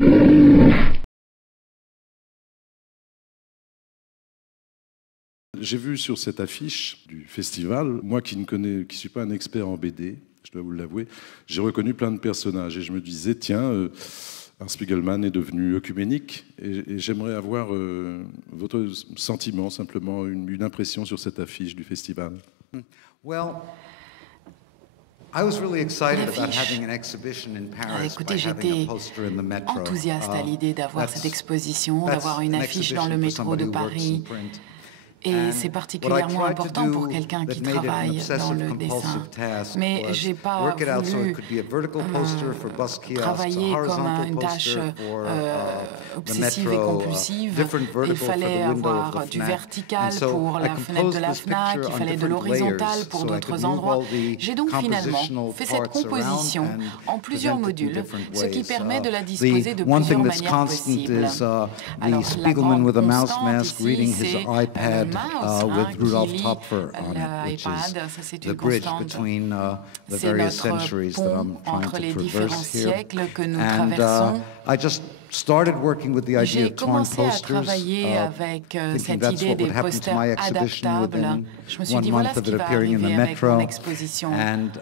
J'ai vu sur cette affiche du festival, moi qui ne suis pas un expert en BD, je dois vous l'avouer, j'ai reconnu plein de personnages et je me disais, tiens, Art Spiegelman est devenu œcuménique et j'aimerais avoir votre sentiment, simplement une impression sur cette affiche du festival. Well, I was really excited about having an exhibition in Paris. Écoutez, j'étais enthousiaste à l'idée d'avoir cette exposition, d'avoir une affiche dans le métro de Paris. Et c'est particulièrement important pour quelqu'un qui travaille dans le dessin. Mais je n'ai pas voulu travailler comme une tâche obsessive et compulsive. Il fallait avoir du vertical pour la fenêtre de la FNAC, il fallait de l'horizontal pour d'autres endroits. J'ai donc finalement fait cette composition en plusieurs modules, ce qui permet de la disposer de plusieurs manières possibles. Alors, la grande constante ici, c'est with Rudolf Topfer on it, which is the bridge between the various centuries that I'm trying to traverse here. And I just started working with the idea of torn posters, thinking that's what would happen to my exhibition within 1 month of it appearing in the Metro. And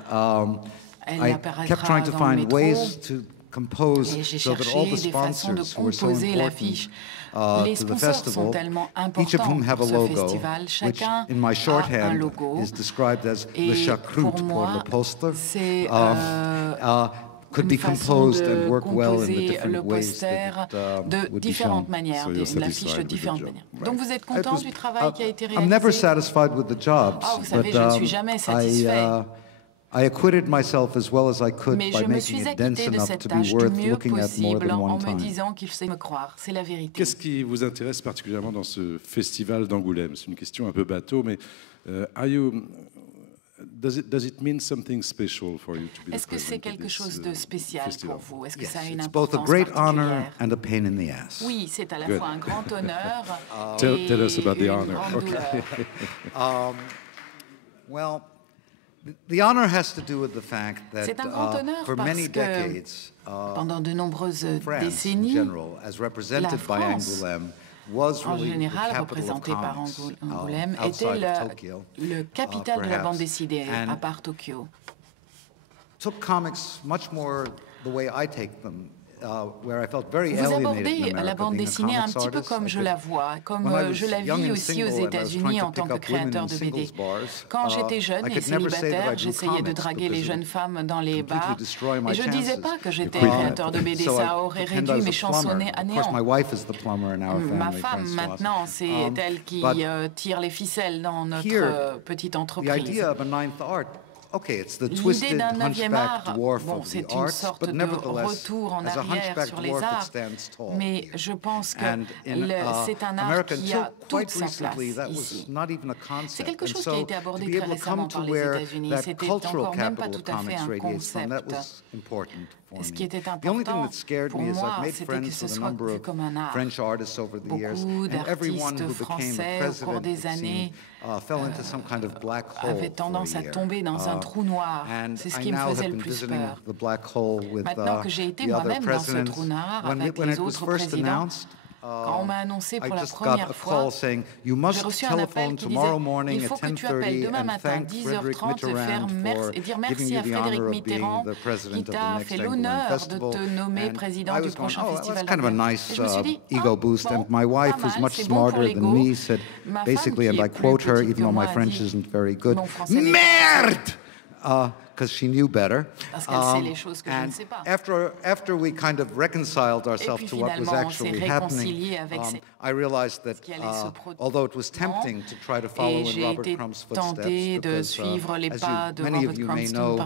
I kept trying to find ways to compose so that all the sponsors who were so important to the festival, each of whom have a logo, which in my shorthand is described as le chacroute pour le poster, could be composed and work well in the different ways that would be shown. L'affiche de différentes manières. Donc vous êtes content du travail qui a été réalisé? I'm never satisfied with the jobs, vous savez, je ne suis jamais satisfait. I acquitted myself as well as I could by making it dense enough to be worth looking at more than one time. Qu'est-ce qui vous intéresse particulièrement dans ce festival d'Angoulême? C'est une question un peu bateau, mais does it mean something special for you to be the Est-ce que c'est quelque chose de spécial pour vous? Est-ce que ça a une importance particulière? It's both a great honor and a pain in the ass. Oui, c'est à la fois un grand honneur tell us about the honor. Okay. Well, the honor has to do with the fact that for many decades, pendant de nombreuses décennies, la France, en général représentée par Angoulême, était le capital de la bande dessinée, à part Tokyo. Took comics much more the way I take them. Vous abordez la bande dessinée un petit peu comme je la vois, comme je la vis aussi aux États-Unis en tant que créateur de BD. Quand j'étais jeune et célibataire, j'essayais de draguer les jeunes femmes dans les bars et je ne disais pas que j'étais créateur de BD, ça aurait réduit mes chansonnets à néant. Ma femme, maintenant, c'est elle qui tire les ficelles dans notre petite entreprise. L'idée d'un 9e art, c'est une sorte de retour en arrière sur les arts, mais je pense que c'est un art qui a toute sa place ici. C'est quelque chose qui a été abordé très récemment par les États-Unis. C'était encore même pas tout à fait un concept. Et ce qui était important pour moi, c'était que ce soit vu comme un art. Beaucoup d'artistes français, au cours des années, avaient tendance à tomber dans un trou noir. C'est ce qui me faisait le plus peur. Maintenant que j'ai été moi-même dans ce trou noir avec les autres présidents, quand on m'a annoncé pour la première fois, j'ai reçu un appel qui disait « Il faut que tu appelles demain matin à 10h30 et dire merci à Frédéric Mitterrand qui t'a fait l'honneur de te nommer président du prochain festival d'Angoulême. » Et je me suis dit « Oh, bon, pas mal, c'est bon pour l'ego. » Ma femme, qui est plus petite que moi, a dit « Mon français n'est pas... » Because she knew better. And after we kind of reconciled ourselves to what was actually happening, I realized that although it was tempting to try to follow in Robert Crumb's footsteps, because as many of you may know,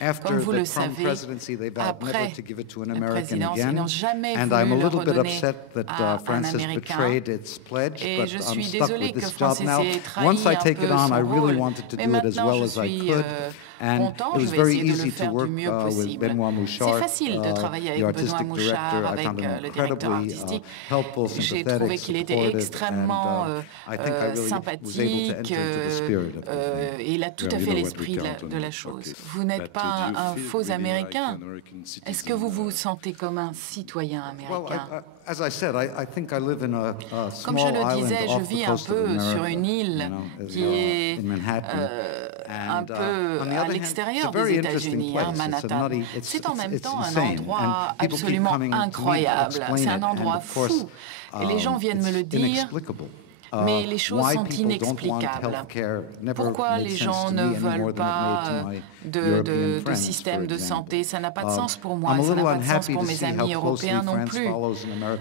after the Crumb presidency, they vowed never to give it to an American again. And I'm a little bit upset that France has betrayed its pledge, but I'm stuck with this job now. Once I take it on, I really wanted to do it as well as I could. content, je vais essayer de le faire du mieux possible. C'est facile de travailler avec Benoît Mouchard, avec le directeur artistique. J'ai trouvé qu'il était extrêmement sympathique et il a tout à fait l'esprit de la chose. Vous n'êtes pas un faux Américain. Est-ce que vous vous sentez comme un citoyen américain? Comme je le disais, je vis un peu sur une île qui est un peu à l'extérieur des États-Unis, Manhattan. C'est en même temps un endroit absolument incroyable. C'est un endroit fou. Et les gens viennent me le dire. Mais les choses sont inexplicables. Pourquoi les gens ne veulent pas de système de santé? Ça n'a pas de sens pour moi, ça n'a pas de sens pour mes amis européens non plus.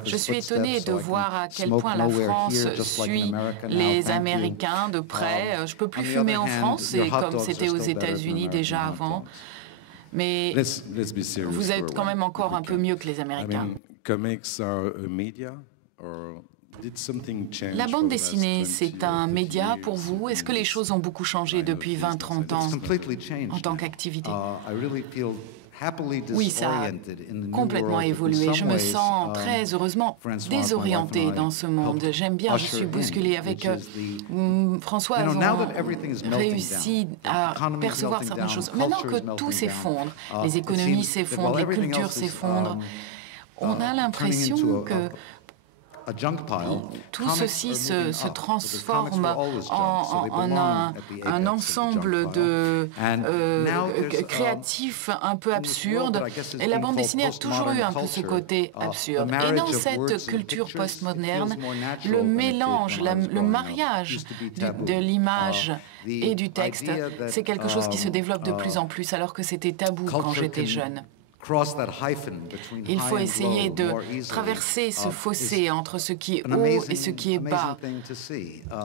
Je suis étonnée de voir à quel point la France suit les Américains de près. Je ne peux plus fumer en France, c'est comme c'était aux États-Unis déjà avant. Mais vous êtes quand même encore un peu mieux que les Américains. La bande dessinée, c'est un média pour vous? Est-ce que les choses ont beaucoup changé depuis 20-30 ans en tant qu'activité? Oui, ça a complètement évolué. Je me sens très heureusement désorientée dans ce monde. J'aime bien, je suis bousculée. Avec Françoise, on réussit à percevoir certaines choses. Maintenant que tout s'effondre, les économies s'effondrent, les cultures s'effondrent, on a l'impression que tout ceci se transforme en un ensemble de créatifs un peu absurdes. Et la bande dessinée a toujours eu un peu ce côté absurde. Et dans cette culture postmoderne, le mélange, le mariage de l'image et du texte, c'est quelque chose qui se développe de plus en plus, alors que c'était tabou quand j'étais jeune. Il faut essayer de traverser ce fossé entre ce qui est haut et ce qui est bas.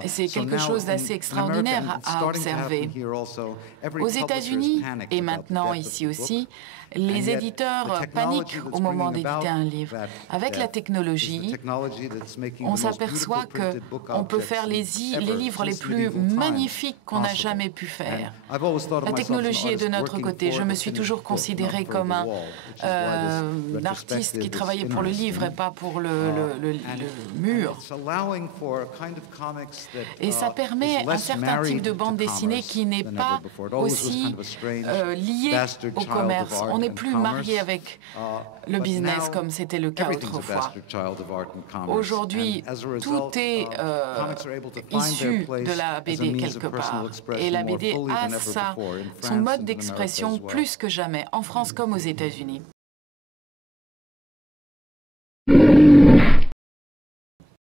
Et c'est quelque chose d'assez extraordinaire à observer. Aux États-Unis, et maintenant ici aussi, les éditeurs paniquent au moment d'éditer un livre. Avec la technologie, on s'aperçoit qu'on peut faire les livres les plus magnifiques qu'on a jamais pu faire. La technologie est de notre côté. Je me suis toujours considérée comme un artiste qui travaillait pour le livre et pas pour le mur. Et ça permet un certain type de bande dessinée qui n'est pas aussi lié au commerce. On n'est plus marié avec le business comme c'était le cas autrefois. Aujourd'hui, tout est issu de la BD quelque part. Et la BD a son mode d'expression plus que jamais, en France comme aux États-Unis.